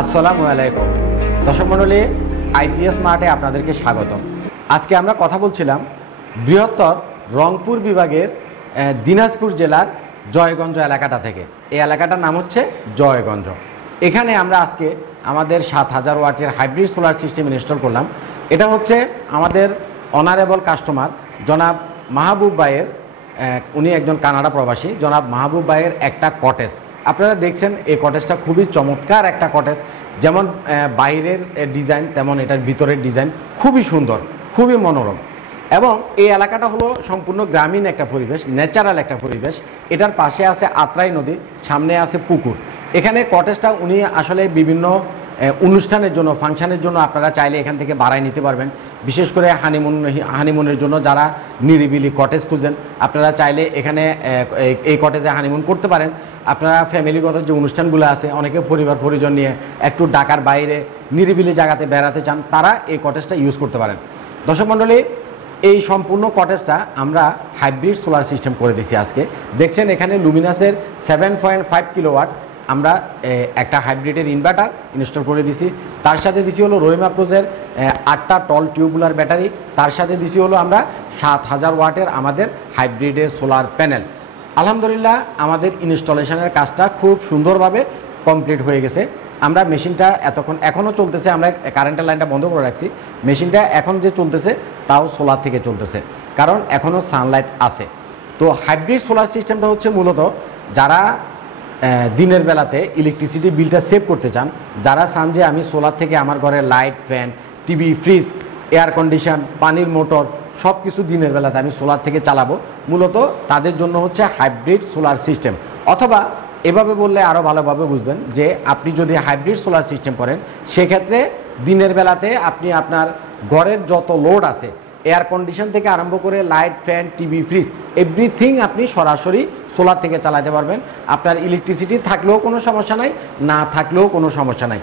আসসালামু আলাইকুম দর্শক মণ্ডলী, আইপিএস মার্টে আপনাদেরকে স্বাগতম। আজকে আমরা কথা বলছিলাম বৃহত্তর রংপুর বিভাগের দিনাজপুর জেলার জয়গঞ্জ এলাকাটা থেকে। এই এলাকাটার নাম হচ্ছে জয়গঞ্জ। এখানে আমরা আজকে আমাদের 7000 ওয়াটের হাইব্রিড সোলার সিস্টেম ইনস্টল করলাম। এটা হচ্ছে আমাদের অনারেবল কাস্টমার জনাব মাহবুব ভাইয়ের, উনি একজন কানাডা প্রবাসী। জনাব মাহবুব ভাইয়ের একটা কটেজ আপনারা দেখছেন। এই কটেজটা খুবই চমৎকার একটা কটেজ, যেমন বাইরের ডিজাইন তেমন এটার ভিতরের ডিজাইন খুবই সুন্দর, খুবই মনোরম। এবং এই এলাকাটা হলো সম্পূর্ণ গ্রামীণ একটা পরিবেশ, ন্যাচারাল একটা পরিবেশ। এটার পাশে আছে আত্রাই নদী, সামনে আছে পুকুর। এখানে কটেজটা উনি আসলে বিভিন্ন অনুষ্ঠানের জন্য, ফাংশনের জন্য আপনারা চাইলে এখান থেকে ভাড়ায় নিতে পারবেন। বিশেষ করে হানিমুনের জন্য যারা নিরিবিলি কটেজ খুঁজেন, আপনারা চাইলে এখানে এই কটেজে হানিমুন করতে পারেন। আপনারা ফ্যামিলিগত যে অনুষ্ঠানগুলো আছে, অনেকে পরিবার পরিজন নিয়ে একটু ঢাকার বাইরে নিরিবিলি জায়গাতে বেড়াতে চান, তারা এই কটেজটা ইউজ করতে পারেন। দর্শক মণ্ডলী, এই সম্পূর্ণ কটেজটা আমরা হাইব্রিড সোলার সিস্টেম করে দিছি। আজকে দেখছেন এখানে লুমিনাসের 7.5 কিলোওয়াট আমরা একটা হাইব্রিডের ইনভার্টার ইনস্টল করে দিছি। তার সাথে দিছি হলো রহিমা প্রোজের 8টা টল টিউবুলার ব্যাটারি। তার সাথে দিছি হলো আমরা 7000 ওয়াটের আমাদের হাইব্রিডের সোলার প্যানেল। আলহামদুলিল্লাহ আমাদের ইনস্টলেশনের কাজটা খুব সুন্দরভাবে কমপ্লিট হয়ে গেছে। আমরা মেশিনটা এখনও চলতেছে, আমরা কারেন্টের লাইনটা বন্ধ করে রাখছি। মেশিনটা এখন যে চলতেছে তাও সোলার থেকে চলতেছে, কারণ এখনও সানলাইট আছে। তো হাইব্রিড সোলার সিস্টেমটা হচ্ছে মূলত যারা দিনের বেলাতে ইলেকট্রিসিটি বিলটা সেভ করতে চান, যারা চান যে আমি সোলার থেকে আমার ঘরে light, fan, TV, fridge, air condition, পানির মোটর সব কিছু দিনের বেলাতে আমি সোলার থেকে চালাবো, মূলত তাদের জন্য হচ্ছে হাইব্রিড সোলার সিস্টেম। অথবা এভাবে বললে আরও ভালোভাবে বুঝবেন যে আপনি যদি হাইব্রিড সোলার সিস্টেম করেন, সেক্ষেত্রে দিনের বেলাতে আপনি আপনার ঘরের যত লোড আছে, এয়ার কন্ডিশন থেকে আরম্ভ করে light, fan, TV, fridge, everything আপনি সরাসরি সোলার থেকে চালাতে পারবেন। আপনার ইলেকট্রিসিটি থাকলেও কোনো সমস্যা নাই, না থাকলেও কোনো সমস্যা নাই।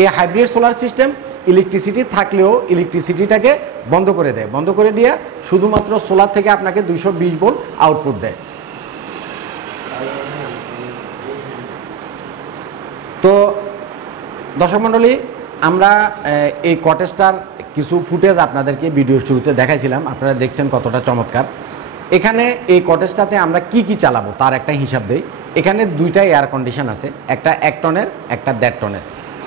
এই হাইব্রিড সোলার সিস্টেম ইলেকট্রিসিটি থাকলেও ইলেকট্রিসিটিটাকে বন্ধ করে দেয়, বন্ধ করে দিয়ে শুধুমাত্র সোলার থেকে আপনাকে 220 ভোল্ট আউটপুট দেয়। তো দর্শক মণ্ডলী, আমরা এই কটেজটার কিছু ফুটেজ আপনাদেরকে ভিডিও শুরুতে দেখাইছিলাম, আপনারা দেখছেন কতটা চমৎকার। এখানে এই কটেজটাতে আমরা কি কি চালাবো তার একটা হিসাব দেই। এখানে দুইটা এয়ার কন্ডিশন আছে, একটা 1 টনের, একটা 1.5 টনের।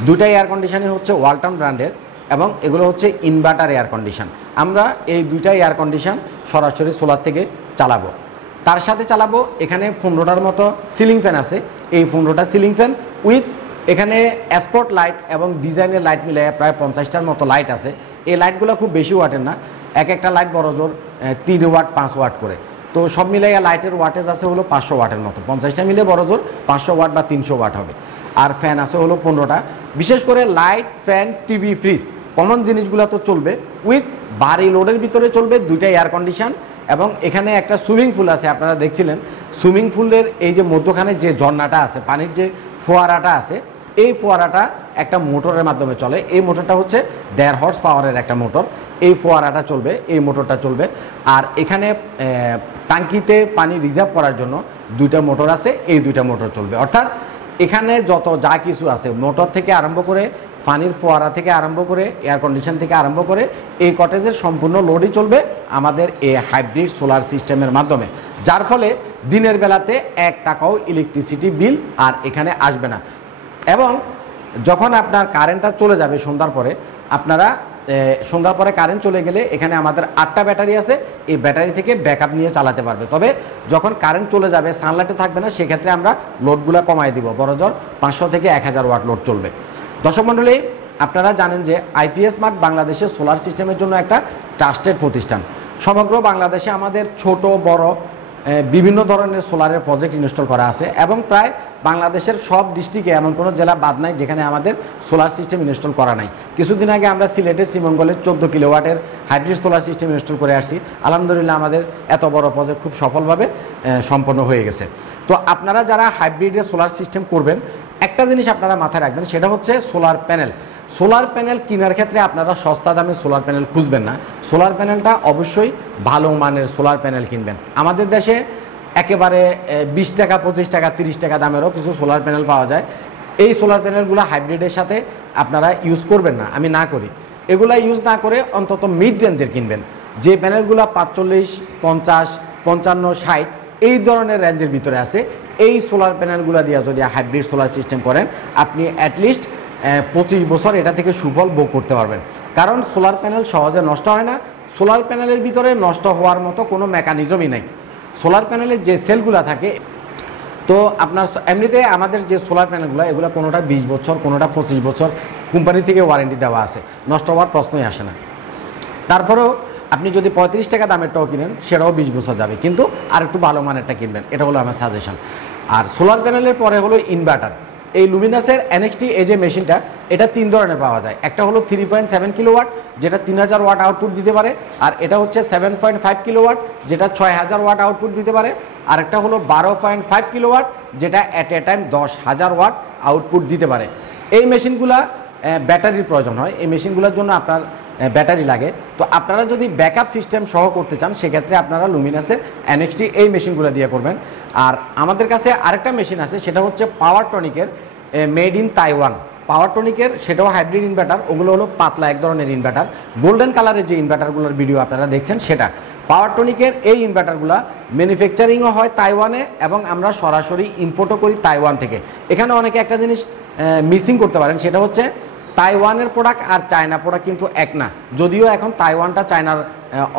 দুইটা এয়ার কন্ডিশনই হচ্ছে ওয়ালটন ব্র্যান্ডের এবং এগুলো হচ্ছে ইনভার্টার এয়ার কন্ডিশন। আমরা এই দুইটা এয়ার কন্ডিশন সরাসরি সোলার থেকে চালাবো। তার সাথে চালাবো এখানে 15টার মতো সিলিং ফ্যান আছে। এই 15টা সিলিং ফ্যান উইথ এখানে স্পট লাইট এবং ডিজাইনের লাইট মিলে প্রায় 50টার মতো লাইট আছে। এই লাইটগুলো খুব বেশি ওয়াটের না, একটা লাইট বড় জোর 3 ওয়াট 5 ওয়াট করে। তো সব মিলাইয়া লাইটের ওয়াটেজ আছে হলো 500 ওয়াটের মতো। 50টা মিলে বড় জোর 500 ওয়াট বা 300 ওয়াট হবে। আর ফ্যান আছে হলো 15টা। বিশেষ করে light, fan, TV, fridge, common জিনিসগুলো তো চলবে। উইথ বাড়ি লোডের ভিতরে চলবে দুইটা এয়ার কন্ডিশন। এবং এখানে একটা সুইমিং পুল আছে, আপনারা দেখছিলেন। সুইমিং পুলের এই যে মধ্যখানে যে ঝর্ণাটা আছে, পানির যে ফোয়ারাটা আছে, এই ফোয়ারাটা একটা মোটরের মাধ্যমে চলে। এই মোটরটা হচ্ছে 1.5 হর্স পাওয়ারের একটা মোটর। এই ফোয়ারাটা চলবে, এই মোটরটা চলবে। আর এখানে ট্যাঙ্কিতে পানি রিজার্ভ করার জন্য দুইটা মোটর আছে, এই দুইটা মোটর চলবে। অর্থাৎ এখানে যত যা কিছু আছে, মোটর থেকে আরম্ভ করে, পানির ফোয়ারা থেকে আরম্ভ করে, এয়ার কন্ডিশন থেকে আরম্ভ করে, এই কটেজের সম্পূর্ণ লোডই চলবে আমাদের এই হাইব্রিড সোলার সিস্টেমের মাধ্যমে। যার ফলে দিনের বেলাতে 1 টাকাও ইলেকট্রিসিটি বিল আর এখানে আসবে না। এবং যখন আপনার কারেন্টটা চলে যাবে সন্ধ্যার পরে, আপনারা সন্ধ্যার পরে কারেন্ট চলে গেলে এখানে আমাদের 8টা ব্যাটারি আছে, এই ব্যাটারি থেকে ব্যাকআপ নিয়ে চালাতে পারবে। তবে যখন কারেন্ট চলে যাবে, সানলাইটে থাকবে না, সেক্ষেত্রে আমরা লোডগুলো কমাই দিব। বড়জোর 500 থেকে 1000 ওয়াট লোড চলবে। দর্শক মণ্ডলী, আপনারা জানেন যে আইপিএস মার্ট বাংলাদেশের সোলার সিস্টেমের জন্য একটা ট্রাস্টেড প্রতিষ্ঠান। সমগ্র বাংলাদেশে আমাদের ছোট বড় বিভিন্ন ধরনের সোলারের প্রজেক্ট ইনস্টল করা আছে এবং প্রায় বাংলাদেশের সব ডিস্ট্রিক্টে এমন কোনো জেলা বাদ নাই যেখানে আমাদের সোলার সিস্টেম ইনস্টল করা নাই। কিছুদিন আগে আমরা সিলেটের শ্রীমঙ্গলের 14 কিলোওয়াটের হাইব্রিড সোলার সিস্টেম ইনস্টল করে আসছি। আলহামদুলিল্লাহ আমাদের এত বড় প্রজেক্ট খুব সফলভাবে সম্পন্ন হয়ে গেছে। তো আপনারা যারা হাইব্রিডের সোলার সিস্টেম করবেন, একটা জিনিস আপনারা মাথায় রাখবেন, সেটা হচ্ছে সোলার প্যানেল। সোলার প্যানেল কেনার ক্ষেত্রে আপনারা সস্তা দামে সোলার প্যানেল খুঁজবেন না। সোলার প্যানেলটা অবশ্যই ভালো মানের সোলার প্যানেল কিনবেন। আমাদের দেশে একেবারে 20 টাকা, 25 টাকা, 30 টাকা দামেরও কিছু সোলার প্যানেল পাওয়া যায়। এই সোলার প্যানেলগুলো হাইব্রিডের সাথে আপনারা ইউজ করবেন না, আমি না করি। এগুলা ইউজ না করে অন্তত মিড রেঞ্জের কিনবেন, যে প্যানেলগুলো 45, 50, 55, 60 এই ধরনের রেঞ্জের ভিতরে আছে। এই সোলার প্যানেলগুলো দিয়ে যদি হাইব্রিড সোলার সিস্টেম করেন, আপনি অ্যাটলিস্ট 25 বছর এটা থেকে সুফল ভোগ করতে পারবেন। কারণ সোলার প্যানেল সহজে নষ্ট হয় না, সোলার প্যানেলের ভিতরে নষ্ট হওয়ার মতো কোনো মেকানিজমই নাই। সোলার প্যানেলের যে সেলগুলো থাকে, তো আপনার এমনিতে আমাদের যে সোলার প্যানেলগুলো এগুলো কোনোটা 20 বছর, কোনোটা 25 বছর কোম্পানি থেকে ওয়ারেন্টি দেওয়া আছে, নষ্ট হওয়ার প্রশ্নই আসে না। তারপরেও আপনি যদি 35 টাকা দামেরটাও কিনেন সেটাও 20 বছর যাবে, কিন্তু আর একটু ভালো মানেরটা কিনবেন, এটা হলো আমার সাজেশন। আর সোলার প্যানেলের পরে হলো ইনভার্টার। এই লুমিনাসের NXT এই যে মেশিনটা, এটা 3 ধরনের পাওয়া যায়। একটা হলো 3.7 কিলোওয়াট, যেটা 3000 ওয়াট আউটপুট দিতে পারে। আর এটা হচ্ছে 7.5 কিলোওয়াট, যেটা 6000 ওয়াট আউটপুট দিতে পারে। আর একটা হলো 12.5 কিলোওয়াট, যেটা at a time 10,000 watt output দিতে পারে। এই মেশিনগুলা ব্যাটারির প্রয়োজন হয়, এই মেশিনগুলোর জন্য আপনার ব্যাটারি লাগে। তো আপনারা যদি ব্যাকআপ সিস্টেম সহ করতে চান, সেক্ষেত্রে আপনারা লুমিনাসের NXT এই মেশিনগুলো দিয়ে করবেন। আর আমাদের কাছে আরেকটা মেশিন আছে, সেটা হচ্ছে পাওয়ার টনিকের মেড ইন তাইওয়ান। পাওয়ার টনিকের সেটাও হাইব্রিড ইনভার্টার, ওগুলো হলো পাতলা এক ধরনের ইনভার্টার। গোল্ডেন কালারের যে ইনভার্টারগুলোর ভিডিও আপনারা দেখছেন সেটা পাওয়ার টনিকের। এই ইনভার্টারগুলো ম্যানুফ্যাকচারিংও হয় তাইওয়ানে, এবং আমরা সরাসরি ইম্পোর্টও করি তাইওয়ান থেকে। এখানে অনেকে একটা জিনিস মিসিং করতে পারেন, সেটা হচ্ছে তাইওয়ানের প্রোডাক্ট আর চায়না প্রোডাক্ট কিন্তু এক না। যদিও এখন তাইওয়ানটা চায়নার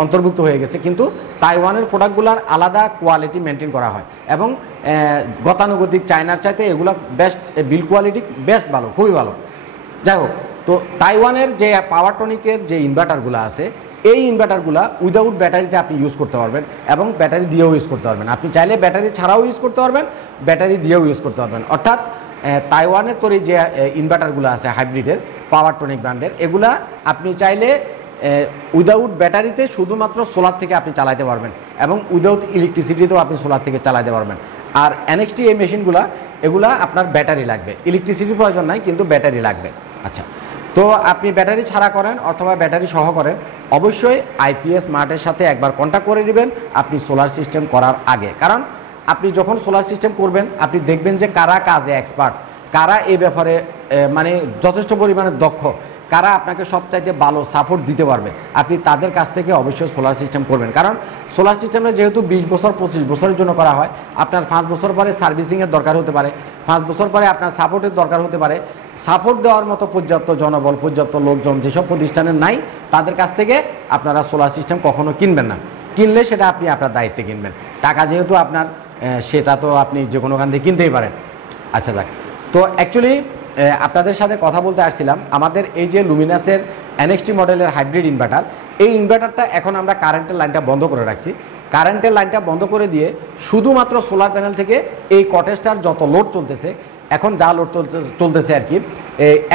অন্তর্ভুক্ত হয়ে গেছে, কিন্তু তাইওয়ানের প্রোডাক্টগুলোর আলাদা কোয়ালিটি মেনটেন করা হয়, এবং গতানুগতিক চায়নার চাইতে এগুলো বেস্ট, বিল কোয়ালিটি বেস্ট ভালো, খুবই ভালো। যাই হোক, তো তাইওয়ানের যে পাওয়ার টনিকের যে ইনভার্টারগুলো আছে, এই ইনভার্টারগুলো উইদাউট ব্যাটারিতে আপনি ইউজ করতে পারবেন, এবং ব্যাটারি দিয়েও ইউজ করতে পারবেন। আপনি চাইলে ব্যাটারি ছাড়াও ইউজ করতে পারবেন, ব্যাটারি দিয়েও ইউজ করতে পারবেন। অর্থাৎ তাইওয়ানের তৈরি যে ইনভার্টারগুলো আছে হাইব্রিডের পাওয়ার টনিক ব্র্যান্ডের, এগুলা আপনি চাইলে উইদাউট ব্যাটারিতে শুধুমাত্র সোলার থেকে আপনি চালাতে পারবেন, এবং উইদাউট ইলেকট্রিসিটিতেও আপনি সোলার থেকে চালাতে পারবেন। আর NXT এই মেশিনগুলা, এগুলা আপনার ব্যাটারি লাগবে, ইলেকট্রিসিটির প্রয়োজন নাই, কিন্তু ব্যাটারি লাগবে। আচ্ছা, তো আপনি ব্যাটারি ছাড়া করেন অথবা ব্যাটারি সহ করেন, অবশ্যই IPS মার্টের সাথে একবার কন্ট্যাক্ট করে নেবেন আপনি সোলার সিস্টেম করার আগে। কারণ আপনি যখন সোলার সিস্টেম করবেন, আপনি দেখবেন যে কারা কাজে এক্সপার্ট, কারা এই ব্যাপারে মানে যথেষ্ট পরিমাণে দক্ষ, কারা আপনাকে সবচাইতে ভালো সাপোর্ট দিতে পারবে, আপনি তাদের কাছ থেকে অবশ্যই সোলার সিস্টেম করবেন। কারণ সোলার সিস্টেমটা যেহেতু 20 বছর 25 বছরের জন্য করা হয়, আপনার 5 বছর পরে সার্ভিসিংয়ের দরকার হতে পারে, 5 বছর পরে আপনার সাপোর্টের দরকার হতে পারে। সাপোর্ট দেওয়ার মতো পর্যাপ্ত জনবল, পর্যাপ্ত লোকজন যেসব প্রতিষ্ঠানের নাই, তাদের কাছ থেকে আপনারা সোলার সিস্টেম কখনো কিনবেন না। কিনলে সেটা আপনি আপনার দায়িত্বে কিনবেন, টাকা যেহেতু আপনার, সেটা তো আপনি যে কোনো ওখান থেকে কিনতেই পারেন। আচ্ছা যাক, তো অ্যাকচুয়ালি আপনাদের সাথে কথা বলতে আসছিলাম, আমাদের এই যে লুমিনাসের NXT মডেলের হাইব্রিড ইনভার্টার, এই ইনভার্টারটা এখন আমরা কারেন্টের লাইনটা বন্ধ করে রাখছি। কারেন্টের লাইনটা বন্ধ করে দিয়ে শুধুমাত্র সোলার প্যানেল থেকে এই কটেজটার যত লোড চলতেছে, এখন যা লোড চলতেছে আর কি,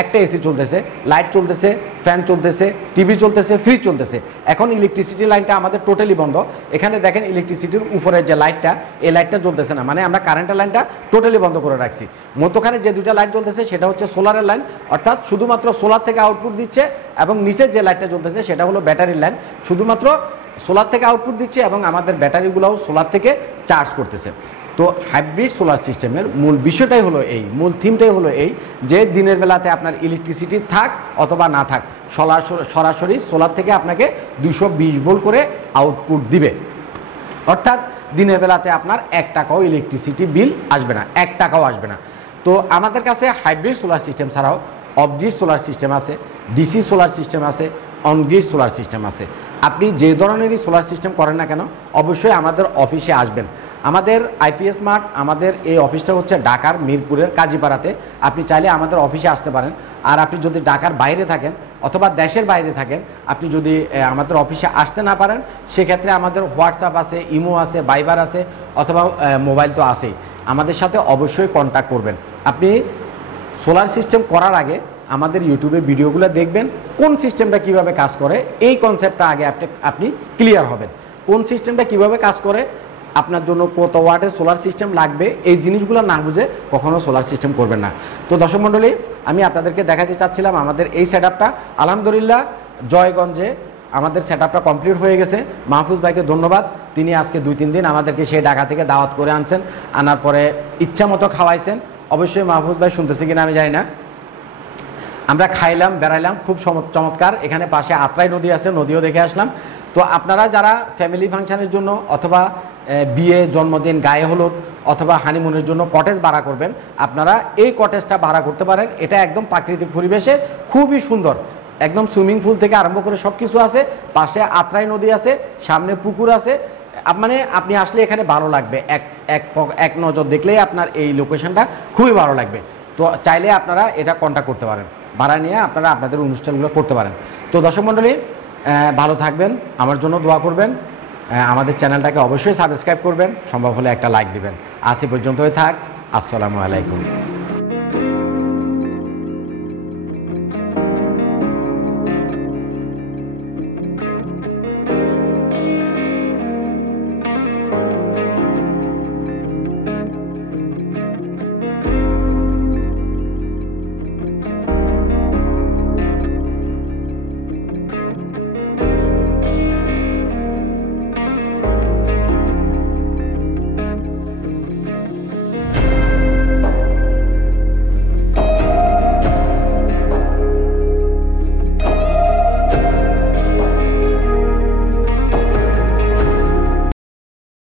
একটা এসি চলতেছে, লাইট চলতেছে, ফ্যান চলতেছে, টিভি চলতেছে, ফ্রিজ চলতেছে। এখন ইলেকট্রিসিটি লাইনটা আমাদের টোটালি বন্ধ। এখানে দেখেন ইলেকট্রিসিটির উপরে যে লাইটটা, এই লাইটটা জ্বলতেছে না, মানে আমরা কারেন্টের লাইনটা টোটালি বন্ধ করে রাখছি। মধ্যখানে যে দুইটা লাইট জ্বলতেছে সেটা হচ্ছে সোলারের লাইন, অর্থাৎ শুধুমাত্র সোলার থেকে আউটপুট দিচ্ছে, এবং নিচের যে লাইটটা জ্বলতেছে সেটা হলো ব্যাটারির লাইন, শুধুমাত্র সোলার থেকে আউটপুট দিচ্ছে, এবং আমাদের ব্যাটারিগুলোও সোলার থেকে চার্জ করতেছে। তো হাইব্রিড সোলার সিস্টেমের মূল বিষয়টাই হলো এই, মূল থিমটাই হলো এই, যে দিনের বেলাতে আপনার ইলেকট্রিসিটি থাক অথবা না থাক, সরাসরি সোলার থেকে আপনাকে 220 ভোল্ট করে আউটপুট দিবে। অর্থাৎ দিনের বেলাতে আপনার 1 টাকাও ইলেকট্রিসিটি বিল আসবে না, 1 টাকাও আসবে না। তো আমাদের কাছে হাইব্রিড সোলার সিস্টেম ছাড়াও অফগ্রিড সোলার সিস্টেম আছে, ডিসি সোলার সিস্টেম আছে, অনগ্রিড সোলার সিস্টেম আছে। আপনি যে ধরনেরই সোলার সিস্টেম করেন না কেন, অবশ্যই আমাদের অফিসে আসবেন। আমাদের IPS মার্ট, আমাদের এই অফিসটা হচ্ছে ঢাকার মিরপুরের কাজীপাড়াতে। আপনি চাইলে আমাদের অফিসে আসতে পারেন। আর আপনি যদি ঢাকার বাইরে থাকেন অথবা দেশের বাইরে থাকেন, আপনি যদি আমাদের অফিসে আসতে না পারেন, সেক্ষেত্রে আমাদের হোয়াটসঅ্যাপ আছে, ইমো আছে, ভাইবার আছে, অথবা মোবাইল তো আছেই। আমাদের সাথে অবশ্যই কন্ট্যাক্ট করবেন। আপনি সোলার সিস্টেম করার আগে আমাদের ইউটিউবে ভিডিওগুলো দেখবেন, কোন সিস্টেমটা কিভাবে কাজ করে, এই কনসেপ্টটা আগে আপনি ক্লিয়ার হবেন। কোন সিস্টেমটা কিভাবে কাজ করে, আপনার জন্য কত ওয়াটের সোলার সিস্টেম লাগবে, এই জিনিসগুলো না বুঝে কখনো সোলার সিস্টেম করবেন না। তো দর্শক মণ্ডলী, আমি আপনাদেরকে দেখাতে চাচ্ছিলাম আমাদের এই সেটআপটা। আলহামদুলিল্লাহ জয়গঞ্জে আমাদের সেটআপটা কমপ্লিট হয়ে গেছে। মাহফুজ ভাইকে ধন্যবাদ, তিনি আজকে 2-3 দিন আমাদেরকে সেই ঢাকা থেকে দাওয়াত করে আনছেন, আনার পরে ইচ্ছা মতো খাওয়াইছেন। অবশ্যই মাহফুজ ভাই শুনতেছি কিনা আমি জানি না। আমরা খাইলাম, বেড়াইলাম, খুব চমৎকার। এখানে পাশে আত্রাই নদী আছে, নদীও দেখে আসলাম। তো আপনারা যারা ফ্যামিলি ফাংশনের জন্য অথবা বিয়ে, জন্মদিন, গায়ে হলুদ অথবা হানিমুনের জন্য কটেজ ভাড়া করবেন, আপনারা এই কটেজটা ভাড়া করতে পারেন। এটা একদম প্রাকৃতিক পরিবেশে খুবই সুন্দর, একদম সুইমিং পুল থেকে আরম্ভ করে সব কিছু আছে। পাশে আত্রাই নদী আছে, সামনে পুকুর আছে। মানে আপনি আসলে এখানে ভালো লাগবে, এক নজর দেখলেই আপনার এই লোকেশনটা খুবই ভালো লাগবে। তো চাইলে আপনারা এটা কন্ট্যাক্ট করতে পারেন, ভাড়া নিয়ে আপনারা আপনাদের অনুষ্ঠানগুলো করতে পারেন। তো দর্শক মণ্ডলী, ভালো থাকবেন, আমার জন্য দোয়া করবেন, আমাদের চ্যানেলটাকে অবশ্যই সাবস্ক্রাইব করবেন, সম্ভব হলে একটা লাইক দিবেন। আজ এ পর্যন্তই থাক। আসসালামু আলাইকুম।